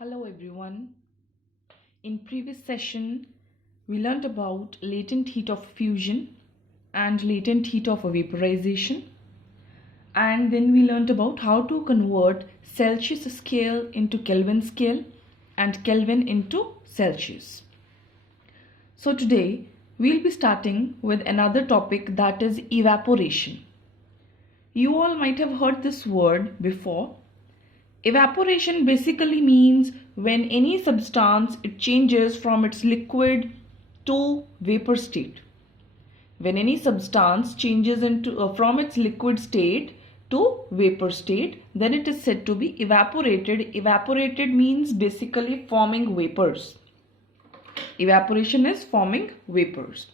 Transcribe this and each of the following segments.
Hello everyone. In previous session, we learned about latent heat of fusion and latent heat of vaporization. And then we learned about how to convert Celsius scale into Kelvin scale and Kelvin into Celsius. So today, we'll be starting with another topic, that is evaporation. You all might have heard this word before. Evaporation basically means when any substance it changes from its liquid to vapor state. When any substance changes from its liquid state to vapor state, then it is said to be evaporated. Evaporated means basically forming vapors. Evaporation is forming vapors.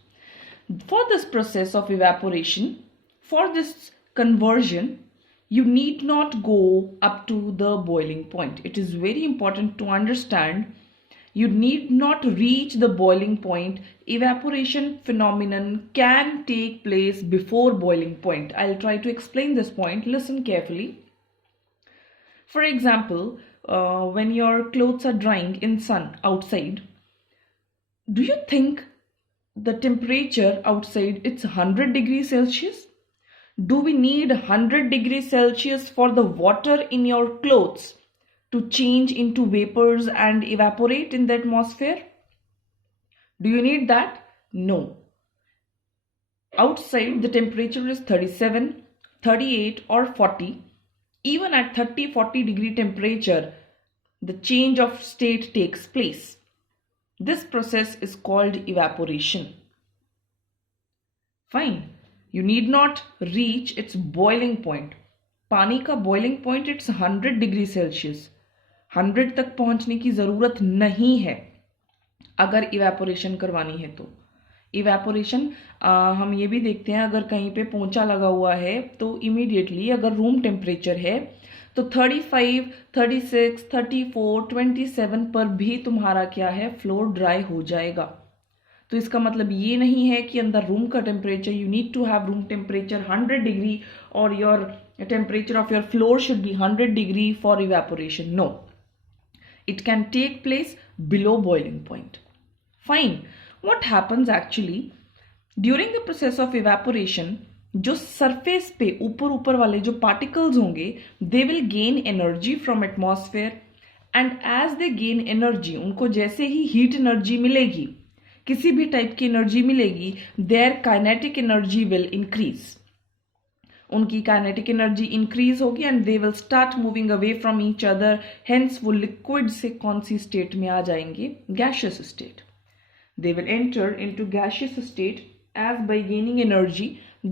For this process of evaporation, for this conversion, you need not go up to the boiling point. It is very important to understand you need not reach the boiling point. Evaporation phenomenon can take place before boiling point. I'll try to explain this point. Listen carefully. For example, when your clothes are drying in sun outside, do you think the temperature outside it's 100 degrees Celsius? Do we need 100 degrees Celsius for the water in your clothes to change into vapors and evaporate in the atmosphere? Do you need that? No. Outside the temperature is 37, 38 or 40. Even at 30-40 degree temperature, the change of state takes place. This process is called evaporation. Fine. You need not reach its boiling point. पानी का boiling point it's 100 degree Celsius. 100 तक पहुंचने की ज़रूरत नहीं है अगर evaporation करवानी है तो. Evaporation हम ये भी देखते हैं, अगर कहीं पे पोंछा लगा हुआ है तो immediately अगर room temperature है तो 35, 36, 34, 27 पर भी तुम्हारा क्या है, फ्लोर ड्राई हो जाएगा. तो इसका मतलब ये नहीं है कि अंदर रूम का temperature you need to have room temperature 100 degree और your temperature of your floor should be 100 degree for evaporation. No, it can take place below boiling point. Fine. What happens actually during the process of evaporation, जो surface पे ऊपर वाले जो particles होंगे they will gain energy from atmosphere and as they gain energy, उनको जैसे ही heat energy मिलेगी, किसी भी टाइप की एनर्जी मिलेगी, their kinetic energy will increase. उनकी काइनेटिक एनर्जी इंक्रीज होगी and they will start moving away from each other. Hence वो लिक्विड से कौन सी स्टेट में आ जाएंगे, gaseous state. They will enter into gaseous state as by gaining energy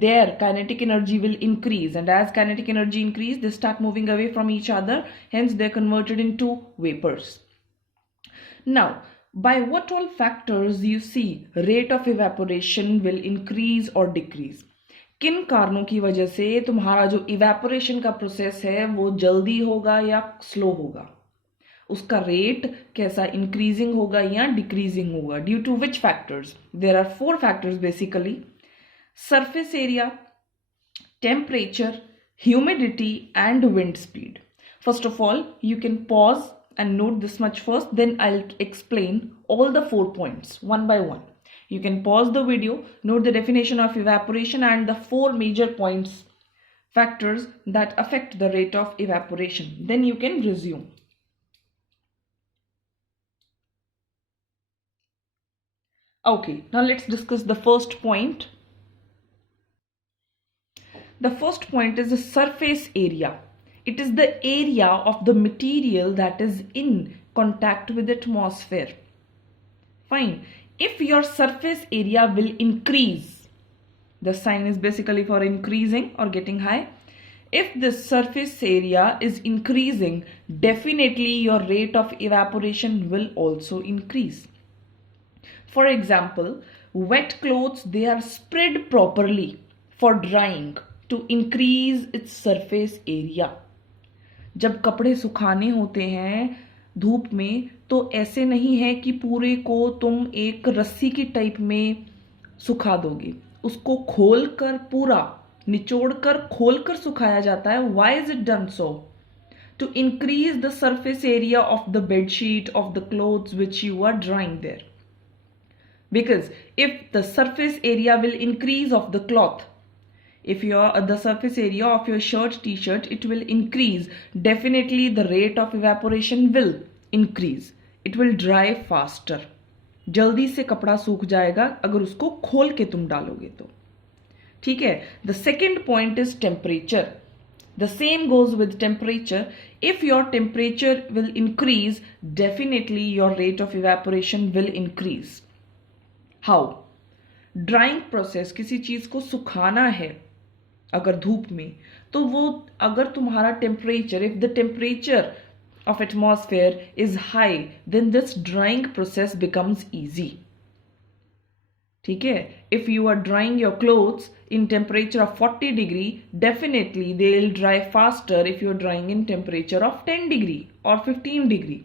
their kinetic energy will increase, and as kinetic energy increase they start moving away from each other, hence they are converted into vapors. Now, by what all factors you see rate of evaporation will increase or decrease? किन कारणों की वजह से तुम्हारा जो evaporation का process है वो जल्दी होगा या स्लो होगा, उसका रेट कैसा इंक्रीजिंग होगा या डिक्रीजिंग होगा? Due to which factors? There are 4 factors basically: surface area, temperature, humidity and wind speed. First of all, you can pause and note this much first, then I'll explain all the 4 points one by one. You can pause the video, note the definition of evaporation and the 4 major points, factors that affect the rate of evaporation. Then you can resume. Okay, now let's discuss the first point. The first point is the surface area. It is the area of the material that is in contact with the atmosphere. Fine. If your surface area will increase, the sign is basically for increasing or getting high. If the surface area is increasing, definitely your rate of evaporation will also increase. For example, wet clothes, they are spread properly for drying to increase its surface area. जब कपड़े सुखाने होते हैं धूप में तो ऐसे नहीं है कि पूरे को तुम एक रस्सी की टाइप में सुखा दोगे, उसको खोलकर पूरा निचोड़कर खोलकर सुखाया जाता है. Why is it done so? to increase the surface area of the bed sheet, of the clothes which you are drying there. Because if the surface area will increase of the cloth, if the surface area of your shirt, t-shirt, it will increase, definitely the rate of evaporation will increase. It will dry faster. जल्दी से कपड़ा सूख जाएगा अगर उसको खोल के तुम डालोगे तो. ठीक है. The second point is temperature. The same goes with temperature. If your temperature will increase, definitely your rate of evaporation will increase. How? Drying process, किसी चीज को सुखाना है अगर धूप में, तो वो अगर तुम्हारा temperature, if the temperature of atmosphere is high, then this drying process becomes easy. ठीक है. If you are drying your clothes in temperature of 40 degree, definitely they will dry faster if you are drying in temperature of 10 degree or 15 degree.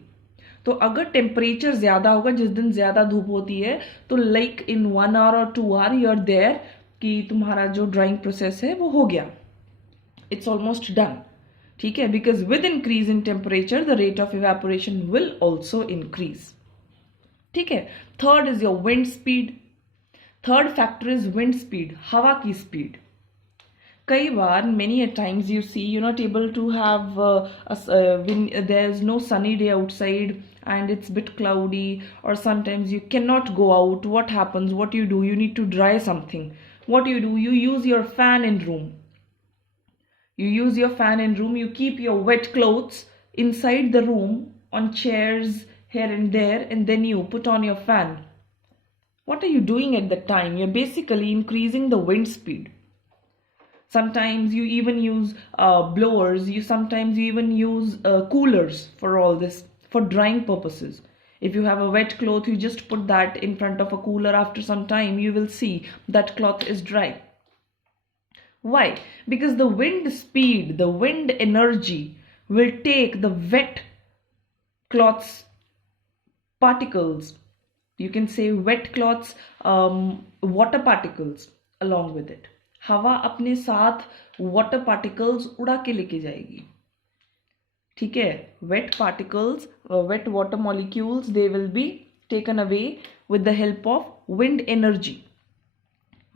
तो अगर temperature ज्यादा होगा, जिस दिन ज्यादा धूप होती है, तो like in 1 hour or 2 hour you are there कि तुम्हारा जो ड्राइंग प्रोसेस है वो हो गया, इट्स ऑलमोस्ट डन. ठीक है. Because with increase in temperature the rate of evaporation will also increase. ठीक है. Third is your wind speed. Third factor is wind speed, हवा की स्पीड. कई बार many a times you see you're not able to have when there's no sunny day outside and it's a bit cloudy, or sometimes you cannot go out. What happens? What you do? You need to dry something. What you do? You use your fan in room. You use your fan in room. You keep your wet clothes inside the room on chairs here and there, and then you put on your fan. What are you doing at that time? You're basically increasing the wind speed. Sometimes you even use blowers. Sometimes you even use coolers for all this, for drying purposes. If you have a wet cloth, you just put that in front of a cooler. After some time, you will see that cloth is dry. Why? Because the wind speed, the wind energy will take the wet cloths particles. You can say wet cloths water particles along with it. हवा अपने साथ water particles उड़ा के लेके जाएगी. ठीक है. Wet particles, wet water molecules, they will be taken away with the help of wind energy.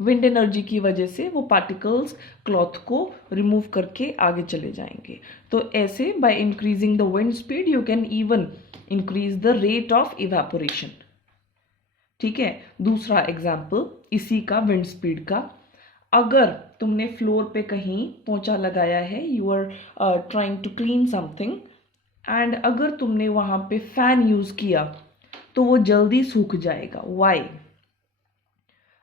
Wind energy की वजह से वो पार्टिकल्स क्लॉथ को रिमूव करके आगे चले जाएंगे. तो ऐसे by increasing the wind speed you can even increase the rate of evaporation. ठीक है. दूसरा एग्जाम्पल इसी का, विंड स्पीड का. अगर तुमने फ्लोर पे कहीं पोंछा लगाया है, you are trying to clean something, and अगर तुमने वहां पे फैन यूज किया तो वो जल्दी सूख जाएगा. Why?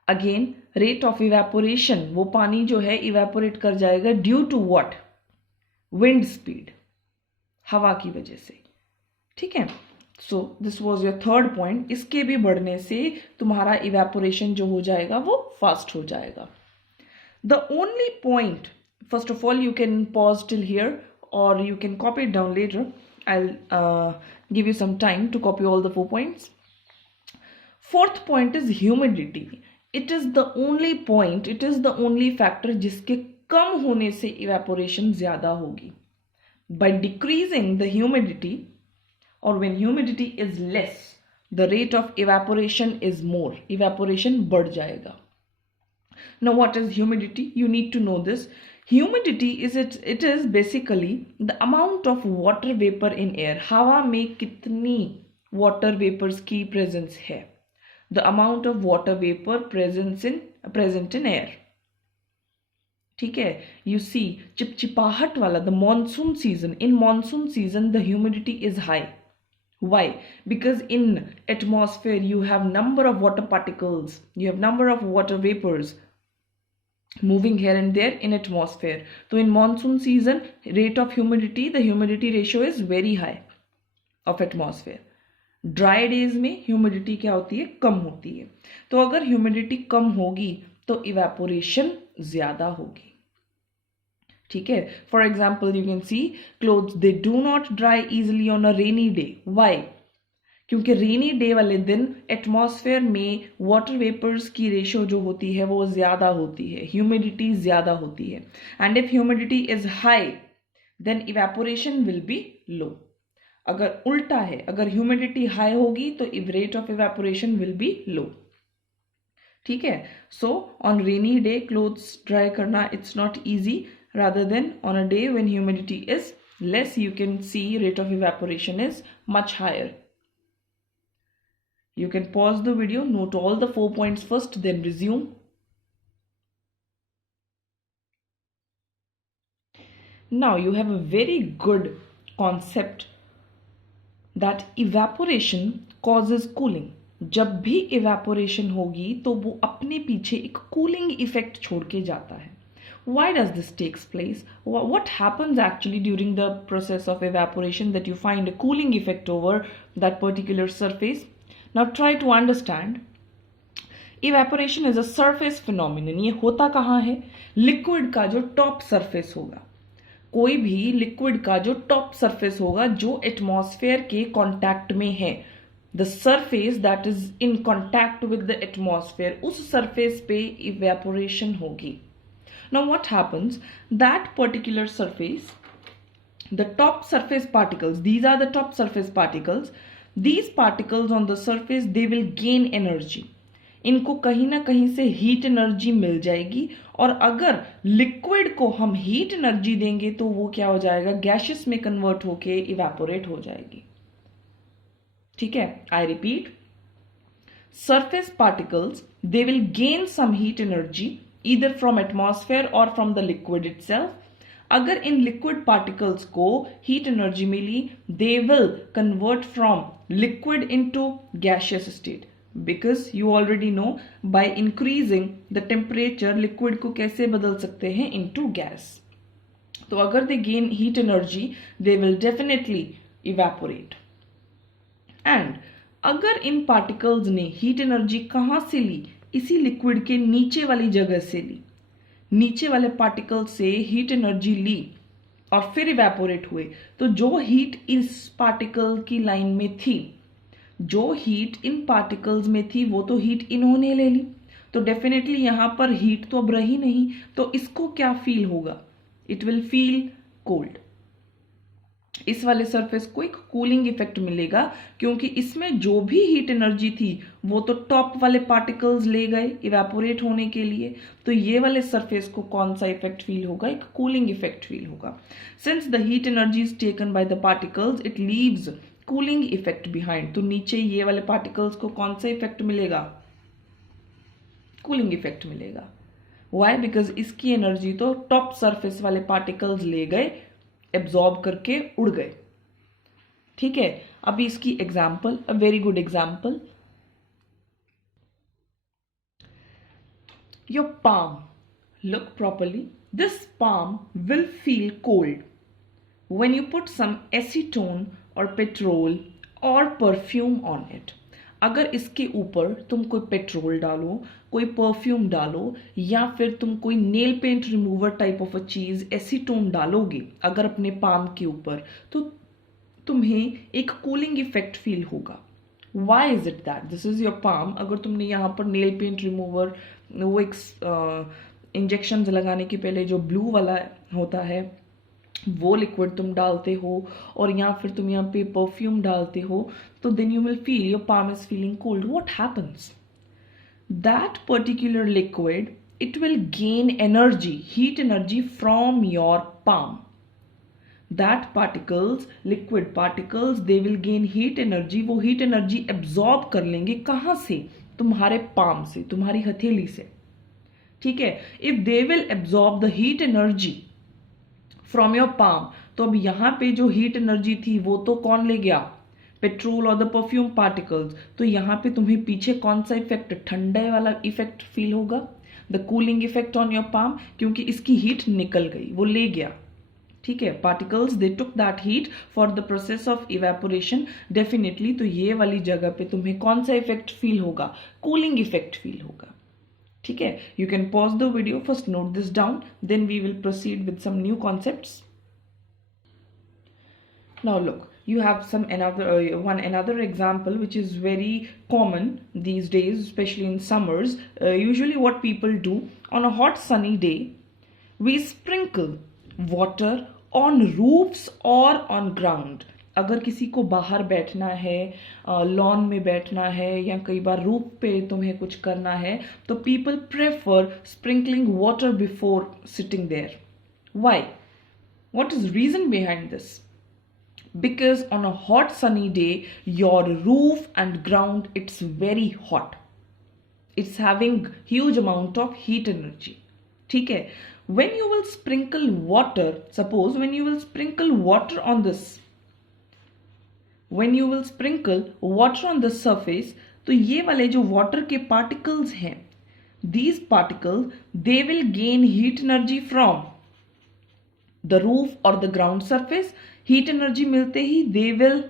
Again rate of evaporation, वो पानी जो है इवेपोरेट कर जाएगा due to what? Wind speed, हवा की वजह से. ठीक है. So this was your third point. इसके भी बढ़ने से तुम्हारा इवेपोरेशन जो हो जाएगा वो फास्ट हो जाएगा. The only point, first of all, you can pause till here or you can copy it down later. I'll give you some time to copy all the 4 points. Fourth point is humidity. It is the only point, it is the only factor जिसके कम होने से evaporation ज़्यादा होगी. By decreasing the humidity, or when humidity is less, the rate of evaporation is more. Evaporation बढ़ जाएगा. Now what is humidity? You need to know this. Humidity it is basically the amount of water vapor in air. हवा में कितनी water vapors की presence है. The amount of water vapor present in air. ठीक है. You see चिपचिपाहट वाला, the monsoon season. In monsoon season the humidity is high. Why? Because in atmosphere you have number of water particles, you have number of water vapors moving here and there in atmosphere. So in monsoon season, rate of humidity, the humidity ratio is very high of atmosphere. Dry days में humidity क्या होती है? कम होती है. तो अगर humidity कम होगी तो evaporation ज़्यादा होगी. ठीक है. For example, you can see clothes, they do not dry easily on a rainy day. Why? क्योंकि रेनी डे वाले दिन एटमॉस्फेयर में वाटर वेपर्स की रेशियो जो होती है वो ज़्यादा होती है, ह्यूमिडिटी ज़्यादा होती है. And if humidity is high then evaporation will be low. अगर उल्टा है, अगर ह्यूमिडिटी हाई होगी तो rate of evaporation will be low. ठीक है. So on rainy day clothes dry करना it's not easy, rather than on a day when humidity is less, you can see rate of evaporation is much higher. You can pause the video, note all the 4 points first, then resume. Now you have a very good concept that evaporation causes cooling. जब भी evaporation होगी तो वो अपने पीछे एक cooling effect छोड़ के जाता है. Why does this takes place? What happens actually during the process of evaporation that you find a cooling effect over that particular surface? Now try to understand. Evaporation is a surface phenomenon. ये होता कहाँ है? Liquid का जो top surface होगा, कोई भी liquid का जो टॉप सरफेस होगा जो एटमॉस्फेयर के कांटेक्ट में है, the surface that is in contact with the atmosphere, उस सरफेस पे इवेपोरेशन होगी. Now what happens, that particular surface, the top surface particles, these are the top surface particles, these particles on the surface they will gain energy. इनको कहीं ना कहीं से heat energy मिल जाएगी, और अगर लिक्विड को हम हीट एनर्जी देंगे तो वो क्या हो जाएगा, गैसेस में कन्वर्ट होके इवेपोरेट हो जाएगी. ठीक है. I repeat, surface particles they will gain some heat energy either from atmosphere और फ्रॉम द लिक्विड इटसेल्फ. अगर इन लिक्विड पार्टिकल्स को हीट एनर्जी मिली, they will convert from liquid into gaseous state. Because you already know, by increasing the temperature, liquid को कैसे बदल सकते हैं into gas. तो अगर they gain heat energy, they will definitely evaporate. And अगर इन particles ने heat energy कहाँ से ली, इसी liquid के नीचे वाली जगह से ली, नीचे वाले particles से heat energy ली और फिर evaporate हुए, तो जो heat इस particle की line में थी, जो हीट इन पार्टिकल्स में थी, वो तो हीट इन्होंने ले ली, तो डेफिनेटली यहां पर हीट तो अब रही नहीं, तो इसको क्या फील होगा, इट विल फील कोल्ड. इस वाले सरफेस को एक कूलिंग इफेक्ट मिलेगा, क्योंकि इसमें जो भी हीट एनर्जी थी वो तो टॉप वाले पार्टिकल्स ले गए इवेपोरेट होने के लिए, तो ये वाले सरफेस को कौन सा इफेक्ट फील होगा, एक कूलिंग इफेक्ट फील होगा. Since the heat energy is taken by the particles, it leaves cooling effect behind. तो नीचे ये वाले पार्टिकल्स को कौन सा इफेक्ट मिलेगा, कूलिंग इफेक्ट मिलेगा. व्हाई? बिकॉज इसकी एनर्जी तो टॉप सरफेस वाले पार्टिकल्स ले गए, एब्जॉर्ब करके उड़ गए. ठीक है. अभी इसकी example, a very good example, your palm, look properly, this palm will feel cold when you put some acetone or petrol or perfume on it. अगर इसके ऊपर तुम कोई पेट्रोल डालो, कोई परफ्यूम डालो, या फिर तुम कोई nail paint remover type of a चीज एसीटोन डालोगे अगर अपने पाम के ऊपर, तो तुम्हें एक कूलिंग इफेक्ट फील होगा. Why is it that? This is your palm. अगर तुमने यहाँ पर नेल पेंट रिमूवर, वो एक इंजेक्शन लगाने के पहले जो ब्लू वाला होता है वो लिक्विड तुम डालते हो, और या फिर तुम यहाँ पे परफ्यूम डालते हो, तो then you will feel your palm is feeling cold. What happens, that particular liquid, it will gain energy, heat energy from your palm. That particles, liquid particles, they will gain heat energy. वो heat energy absorb कर लेंगे कहाँ से, तुम्हारे palm से, तुम्हारी हथेली से. ठीक है. If they will absorb the heat energy from your palm, तो अब यहां पे जो हीट एनर्जी थी वो तो कौन ले गया, पेट्रोल और द परफ्यूम पार्टिकल्स. तो यहां पे तुम्हें पीछे कौन सा इफेक्ट, ठंडे वाला इफेक्ट फील होगा, the cooling effect on your palm, क्योंकि इसकी हीट निकल गई, वो ले गया. ठीक है. Particles they took that heat for the process of evaporation. Definitely तो ये वाली जगह पे तुम्हें कौन सा इफेक्ट फील होगा, कूलिंग इफेक्ट फील होगा. ठीक है. You can pause the video, first note this down, then we will proceed with some new concepts. Now look, you have some another example which is very common these days, especially in summers. Usually what people do on a hot sunny day, we sprinkle water on roofs और on ground. अगर किसी को बाहर बैठना है, lawn में बैठना है, या कई बार रूफ पे तुम्हें कुछ करना है, तो people prefer sprinkling water before sitting there. Why? What is reason behind this? Because on a hot sunny day, your roof and ground, it's very hot. It's having huge amount of heat energy. ठीक है? When you will sprinkle water, suppose when you will sprinkle water on this, when you will sprinkle water on the surface, तो ये वाले जो water के particles हैं, these particles, they will gain heat energy from the roof or the ground surface. Heat energy मिलते ही they will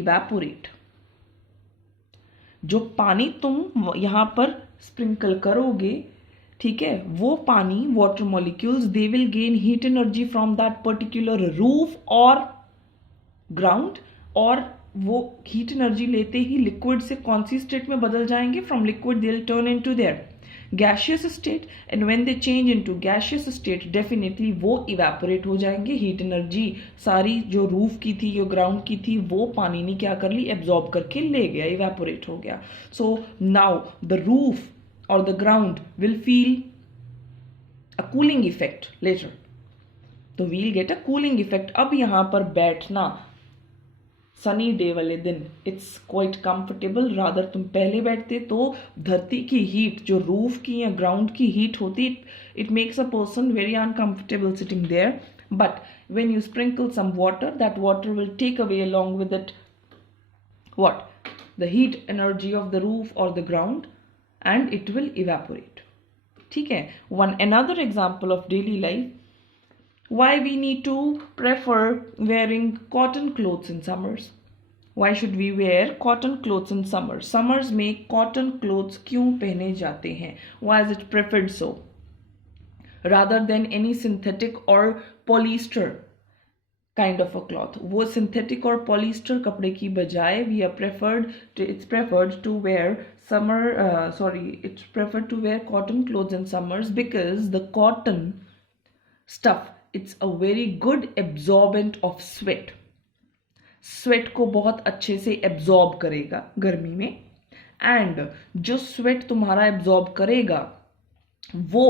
evaporate. जो पानी तुम यहां पर स्प्रिंकल करोगे, ठीक है, वो पानी, water molecules, they will gain heat energy from that particular roof or ground, और वो हीट एनर्जी लेते ही लिक्विड से कौन सी स्टेट में बदल जाएंगे? From liquid they will turn into their gaseous state, and when they change into gaseous state, definitely वो evaporate हो जाएंगे. हीट एनर्जी सारी जो रूफ की थी, जो ग्राउंड की थी, वो पानी ने क्या कर ली? एब्जॉर्ब करके ले गया, evaporate हो गया. So now the roof or the ground will feel a cooling effect later. तो we'll get a cooling effect. अब यहाँ पर बैठना सनी डे वाले दिन इट्स क्वाइट कंफर्टेबल. रादर तुम पहले बैठते तो धरती की हीट, जो रूफ की या ग्राउंड की हीट होती, it makes a person very uncomfortable sitting there. But when you sprinkle some water, that water will take away along with it what? The heat energy of the roof और the ground, and it will evaporate. ठीक है. One another example of daily life. Why we need to prefer wearing cotton clothes in summers? Why should we wear cotton clothes in summer? Summers में cotton clothes क्यों पहने जाते हैं? Why is it preferred so? Rather than any synthetic or polyester kind of a cloth. वो synthetic और polyester कपड़े की बजाय it's preferred to wear it's preferred to wear cotton clothes in summers, because the cotton stuff, it's a very good absorbent of sweat. Sweat को बहुत अच्छे से absorb करेगा गर्मी में, एंड जो स्वेट तुम्हारा एब्जॉर्ब करेगा, वो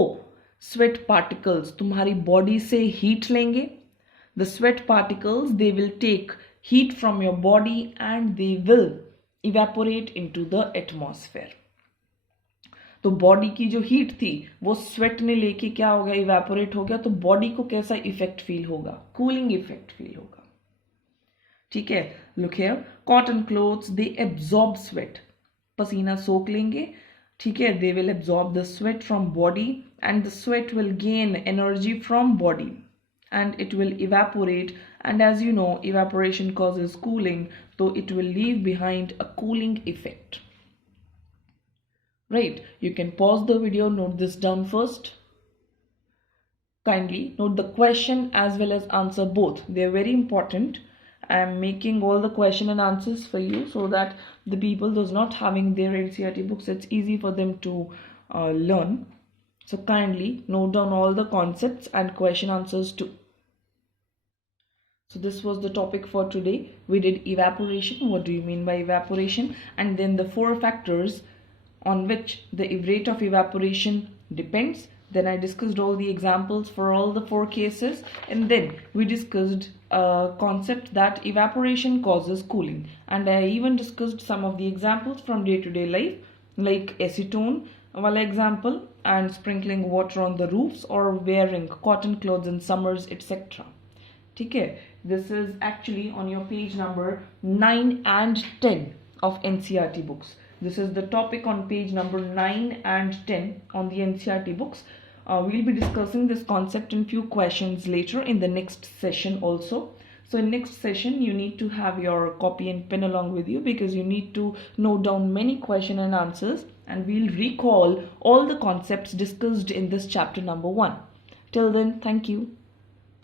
स्वेट पार्टिकल्स तुम्हारी बॉडी से हीट लेंगे. The sweat particles, they will take heat from your body and they will evaporate into the atmosphere. तो बॉडी की जो हीट थी वो स्वेट ने लेके क्या हो गया? इवेपोरेट हो गया. तो बॉडी को कैसा इफेक्ट फील होगा? कूलिंग इफेक्ट फील होगा. ठीक है. Look here, cotton clothes, they absorb sweat. पसीना सोख लेंगे, ठीक है. They will absorb the sweat from body, and the sweat will gain energy from body, and it will evaporate. And as you know, evaporation causes cooling, so it will leave behind a cooling effect. Right, you can pause the video, note this down first. Kindly note the question as well as answer both. They are very important. I am making all the question and answers for you so that the people those not having their NCERT books, it's easy for them to learn. So kindly note down all the concepts and question answers too. So this was the topic for today. We did evaporation. What do you mean by evaporation? And then the 4 factors on which the rate of evaporation depends. Then I discussed all the examples for all the 4 cases, and then we discussed a concept that evaporation causes cooling, and I even discussed some of the examples from day-to-day life, like acetone wala example, and sprinkling water on the roofs, or wearing cotton clothes in summers, etc. Okay, this is actually on your page number 9 and 10 of NCERT books. This is the topic on page number 9 and 10 on the NCERT books. We'll be discussing this concept in few questions later in the next session also. So in next session, you need to have your copy and pen along with you, because you need to note down many question and answers, and we'll recall all the concepts discussed in this chapter number 1. Till then, thank you.